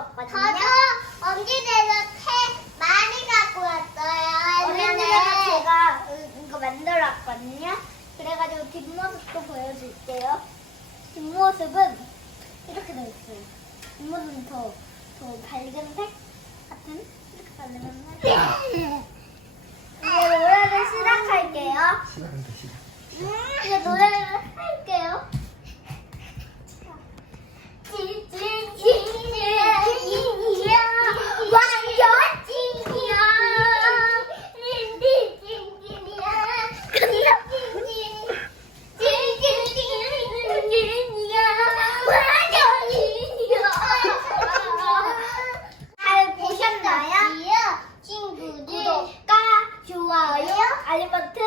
왔거든요. 저도 언니들도 태 많이 갖고 왔어요. 오렌지에서 제가 이거 만들어 왔거든요. 그래가지고 뒷모습도 보여줄게요. 뒷모습은 이렇게 되어 있어요. 뒷모습은 더, 더 밝은색 같은 이렇게 밝은색. 이제 노래를 시작할게요. 시작한다 시작. ಅಲ್ಲಿ ಮತ್ತೆ